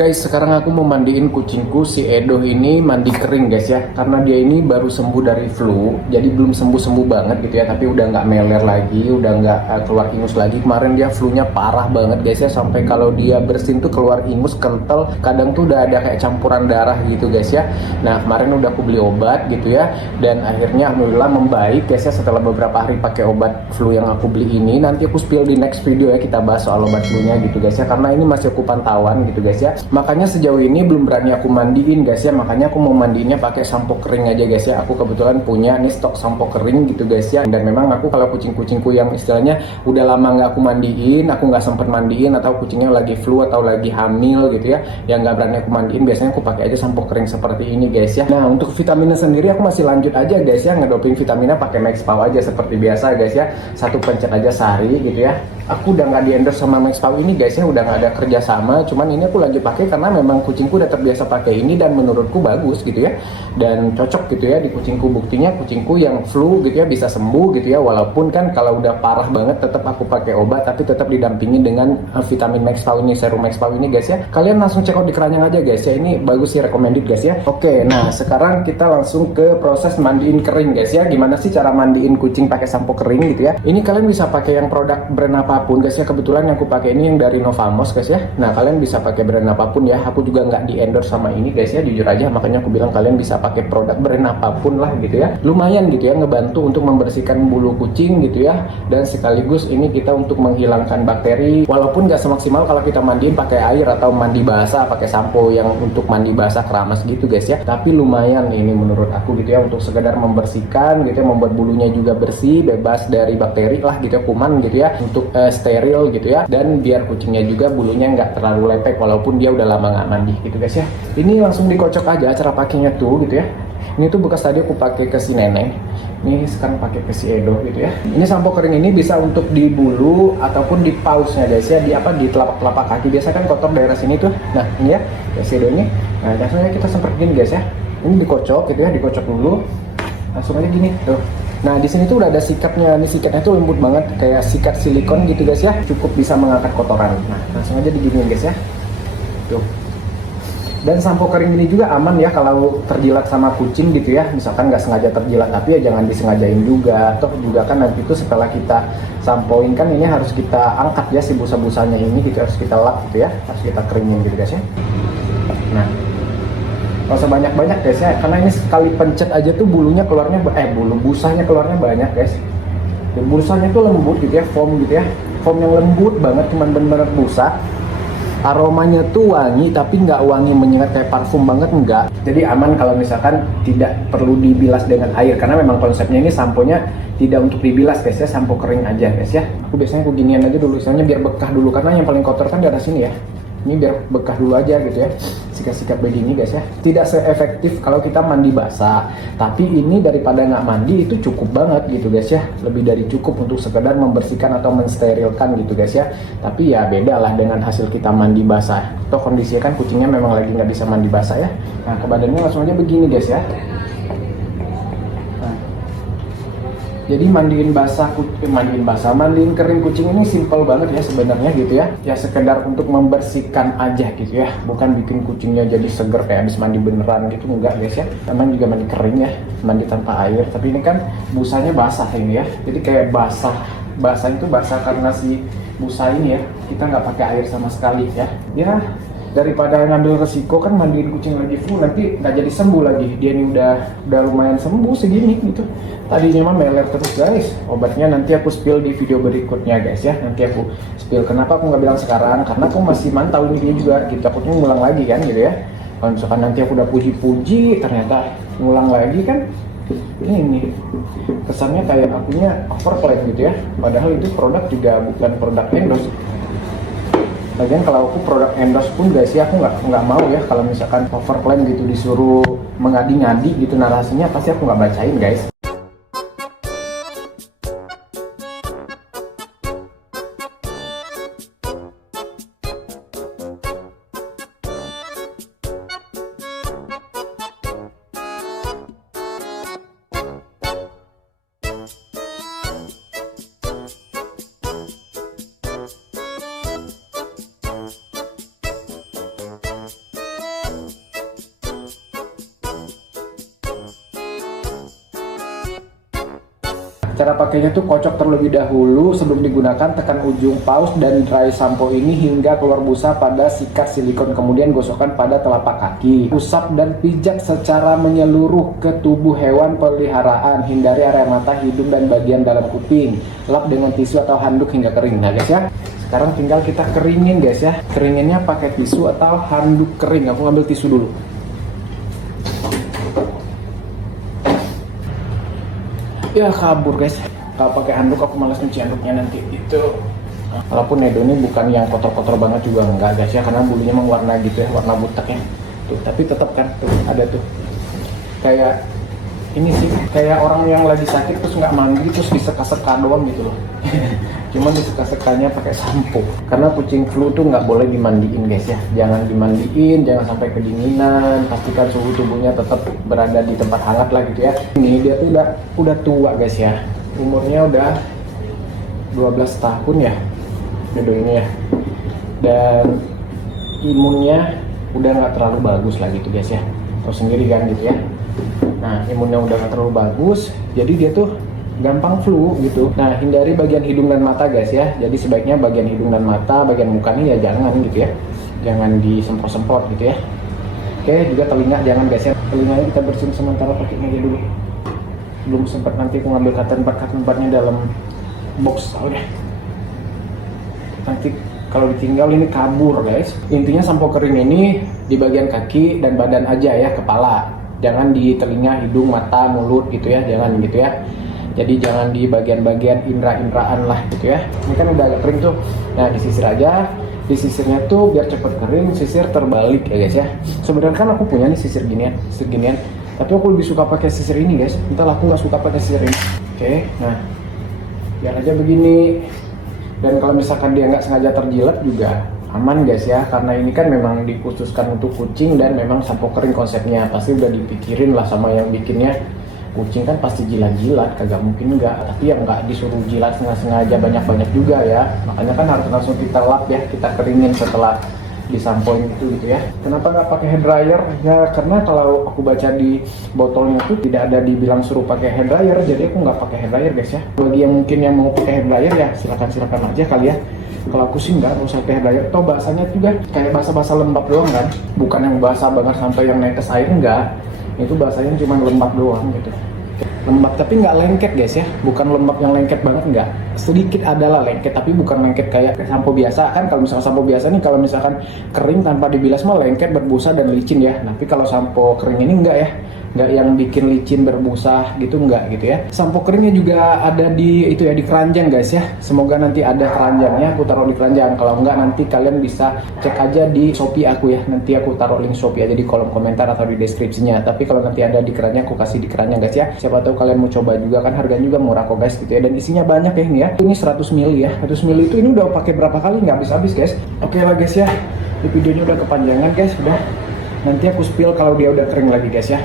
Guys, sekarang aku mau mandiin kucingku si Edo ini mandi kering guys ya. Karena dia ini baru sembuh dari flu, jadi belum sembuh-sembuh banget gitu ya. Tapi udah nggak meler lagi, udah nggak keluar ingus lagi. Kemarin dia flu-nya parah banget guys ya. Sampai kalau dia bersin tuh keluar ingus kental. Kadang tuh udah ada kayak campuran darah gitu guys ya. Nah kemarin udah aku beli obat gitu ya. Dan akhirnya alhamdulillah membaik guys ya. Setelah beberapa hari pakai obat flu yang aku beli ini. Nanti aku spill di next video ya, kita bahas soal obat flu-nya gitu guys ya. Karena ini masih aku pantauan gitu guys ya. Makanya sejauh ini belum berani aku mandiin guys ya. Makanya aku mau mandiinnya pakai sampo kering aja guys ya. Aku kebetulan punya nih stok sampo kering gitu guys ya. Dan memang aku kalau kucing-kucingku yang istilahnya udah lama nggak aku mandiin, aku nggak sempet mandiin, atau kucingnya lagi flu atau lagi hamil gitu ya, yang nggak berani aku mandiin, biasanya aku pakai aja sampo kering seperti ini guys ya. Nah untuk vitaminnya sendiri aku masih lanjut aja guys ya, ngedoping vitaminnya pakai Maxpau aja seperti biasa guys ya. Satu pencet aja sehari gitu ya. Aku udah nggak di endorse sama Maxpau ini guys ya, udah nggak ada kerjasama. Cuman ini aku lagi pakai karena memang kucingku udah terbiasa pakai ini dan menurutku bagus gitu ya, dan cocok gitu ya di kucingku. Buktinya kucingku yang flu gitu ya bisa sembuh gitu ya, walaupun kan kalau udah parah banget tetap aku pakai obat, tapi tetap didampingi dengan vitamin Maxpau ini, serum Maxpau ini guys ya. Kalian langsung check out di keranjang aja guys ya, ini bagus sih, recommended guys ya. Oke, nah sekarang kita langsung ke proses mandiin kering guys ya. Gimana sih cara mandiin kucing pakai sampo kering gitu ya. Ini kalian bisa pakai yang produk brand apapun guys ya. Kebetulan yang aku pakai ini yang dari Novamos guys ya. Nah kalian bisa pakai brand apapun ya. Aku juga nggak di endorse sama ini guys ya, jujur aja. Makanya aku bilang kalian bisa pakai produk brand apapun lah gitu ya. Lumayan gitu ya, ngebantu untuk membersihkan bulu kucing gitu ya. Dan sekaligus ini kita untuk menghilangkan bakteri. Walaupun nggak semaksimal kalau kita mandiin pakai air atau mandi basah pakai sampo yang untuk mandi basah keramas gitu guys ya. Tapi lumayan ini menurut aku gitu ya, untuk sekedar membersihkan gitu ya, membuat bulunya juga bersih, bebas dari bakteri lah gitu ya, kuman gitu ya, untuk steril gitu ya. Dan biar kucingnya juga bulunya nggak terlalu lepek walaupun dia udah lama nggak mandi gitu guys ya. Ini langsung dikocok aja cara pakainya tuh gitu ya. Ini tuh bekas tadi aku pakai ke si Neneng, ini sekarang pakai ke si Edo gitu ya. Ini sampo kering ini bisa untuk di bulu ataupun di pausnya guys ya, di apa, di telapak kaki. Biasa kan kotor daerah sini tuh. Nah ini ya, si Edo ini. Nah langsung aja kita semprotin guys ya. Ini dikocok gitu ya, dikocok dulu. Langsung aja gini tuh. Nah di sini tuh udah ada sikatnya. Ini sikatnya tuh lembut banget, kayak sikat silikon gitu guys ya. Cukup bisa mengangkat kotoran. Nah langsung aja diginiin guys ya. Tuh. Dan sampo kering ini juga aman ya kalau terjilat sama kucing gitu ya. Misalkan nggak sengaja terjilat, tapi ya jangan disengajain juga. Toh juga kan nanti itu setelah kita sampoin kan ini harus kita angkat ya, si busa-busanya ini gitu, harus kita lap gitu ya, harus kita keringin gitu guys ya. Nah nggak usah banyak-banyak guys ya, karena ini sekali pencet aja tuh bulunya keluarnya, busanya keluarnya banyak guys. Dan busanya tuh lembut gitu ya, foam gitu ya, foam yang lembut banget, cuman bener-bener busa. Aromanya tuh wangi, tapi nggak wangi menyengat kayak parfum banget, enggak. Jadi aman kalau misalkan tidak perlu dibilas dengan air, karena memang konsepnya ini samponya tidak untuk dibilas guys ya, sampo kering aja guys ya. Aku biasanya aku ginian aja dulu, misalnya biar bekah dulu, karena yang paling kotor kan daerah sini ya. Ini biar bekah dulu aja gitu ya, sikat-sikat begini guys ya. Tidak seefektif kalau kita mandi basah, tapi ini daripada nggak mandi itu cukup banget gitu guys ya. Lebih dari cukup untuk sekedar membersihkan atau mensterilkan gitu guys ya. Tapi ya beda lah dengan hasil kita mandi basah. Toh kondisinya kan kucingnya memang lagi nggak bisa mandi basah ya. Nah ke badannya langsung aja begini guys ya. Jadi mandiin kering kucing ini simple banget ya sebenarnya gitu ya. Ya sekedar untuk membersihkan aja gitu ya. Bukan bikin kucingnya jadi seger kayak habis mandi beneran gitu, enggak guys ya. Memang juga mandi kering ya, mandi tanpa air. Tapi ini kan busanya basah ini ya. Jadi kayak basah itu basah karena si busa ini ya. Kita nggak pakai air sama sekali ya. Ya daripada ngambil resiko kan mandiin kucing lagi flu, nanti nggak jadi sembuh lagi. Dia ini udah lumayan sembuh segini gitu. Tadinya mah meler terus guys. Obatnya nanti aku spill di video berikutnya guys ya. Nanti aku spill. Kenapa aku nggak bilang sekarang? Karena aku masih mantau ini dia juga. Gitu takutnya ngulang lagi kan gitu ya. Kalau misalkan nanti aku udah puji-puji ternyata ngulang lagi kan, ini kesannya kayak akunya overclaim gitu ya. Padahal itu produk juga bukan produk endorse. Lagian kalau aku produk endorse pun guys ya, aku nggak mau ya kalau misalkan overclaim gitu, disuruh mengadi-ngadi gitu narasinya, pasti aku nggak bacain guys. Cara pakainya tuh kocok terlebih dahulu sebelum digunakan, tekan ujung paus dan dry sampo ini hingga keluar busa pada sikat silikon, kemudian gosokkan pada telapak kaki. Usap dan pijat secara menyeluruh ke tubuh hewan peliharaan, hindari area mata, hidung, dan bagian dalam kuping. Lap dengan tisu atau handuk hingga kering. Nah guys ya, sekarang tinggal kita keringin guys ya. Keringinnya pakai tisu atau handuk kering. Aku ngambil tisu dulu. Ya kabur guys, kalau pakai handuk aku malas nyuci handuknya nanti itu. Walaupun Edo ini bukan yang kotor-kotor banget juga enggak guys ya, karena bulunya emang warna gitu ya, warna butek ya tuh, tapi tetap kan tuh ada tuh kayak ini sih, kayak orang yang lagi sakit terus nggak mandi terus diseka-seka doang gitu loh. Cuman diseka-sekanya pakai sampo, karena kucing flu tuh nggak boleh dimandiin guys ya, jangan dimandiin, jangan sampai kedinginan, pastikan suhu tubuhnya tetap berada di tempat hangat lah gitu ya. Ini dia tuh udah tua guys ya, umurnya udah 12 tahun ya Dodo ini ya, dan imunnya udah nggak terlalu bagus lah gitu guys ya, tahu sendiri kan gitu ya. Nah imunnya udah nggak terlalu bagus, jadi dia tuh gampang flu gitu. Nah hindari bagian hidung dan mata guys ya, jadi sebaiknya bagian hidung dan mata, bagian muka ini ya jangan gitu ya, jangan disemprot-semprot gitu ya. Oke, juga telinga jangan guys ya, telinganya kita bersihin sementara pakai meja dulu, belum sempat nanti aku ngambil cotton budnya dalam box. Udah nanti kalau ditinggal ini kabur guys. Intinya sampo kering ini di bagian kaki dan badan aja ya, kepala, jangan di telinga, hidung, mata, mulut gitu ya, jangan gitu ya. Jadi jangan di bagian-bagian indera-inderaan lah gitu ya. Ini kan udah agak kering tuh. Nah disisir aja. Disisirnya tuh biar cepet kering, sisir terbalik ya guys ya. Sebenarnya kan aku punya nih sisir ginian, tapi aku lebih suka pakai sisir ini guys. Entahlah aku nggak suka pakai sisir ini. Oke, nah biar aja begini. Dan kalau misalkan dia nggak sengaja terjilat juga aman guys ya, karena ini kan memang dikhususkan untuk kucing dan memang sampo kering konsepnya. Pasti udah dipikirin lah sama yang bikinnya. Kucing kan pasti jilat-jilat, kagak mungkin enggak, tapi yang nggak disuruh jilat sengaja banyak-banyak juga ya. Makanya kan harus langsung kita lap ya, kita keringin setelah disampoin itu gitu ya. Kenapa nggak pakai hair dryer? Ya karena kalau aku baca di botolnya tuh tidak ada dibilang suruh pakai hair dryer, jadi aku nggak pakai hair dryer guys ya. Bagi yang mungkin yang mau pakai hair dryer ya silakan aja kali ya. Kalau aku sih nggak usah pakai hair dryer. Toh bahasanya juga kayak bahasa lembab doang kan, bukan yang basah banget sampai yang netes air, enggak. Itu bahasanya cuma lembab doang gitu, lembab tapi nggak lengket guys ya, bukan lembab yang lengket banget, nggak, sedikit adalah lengket tapi bukan lengket kayak sampo biasa kan. Kalau misalkan sampo biasa nih, kalau misalkan kering tanpa dibilas mah lengket, berbusa dan licin ya. Tapi kalau sampo kering ini enggak ya, nggak yang bikin licin berbusa gitu, enggak gitu ya. Sampo keringnya juga ada di itu ya, di keranjang guys ya. Semoga nanti ada keranjangnya, aku taruh di keranjang. Kalau enggak nanti kalian bisa cek aja di Shopee aku ya, nanti aku taruh link Shopee aja di kolom komentar atau di deskripsinya. Tapi kalau nanti ada di keranjang aku kasih di keranjang guys ya, siapa tahu kalian mau coba juga kan, harganya juga murah kok guys gitu ya. Dan isinya banyak ya ini ya, ini 100 ml ya, 100 ml itu ini udah pakai berapa kali nggak habis-habis guys. Oke lah guys ya, di videonya udah kepanjangan guys, udah nanti aku spill kalau dia udah kering lagi guys ya.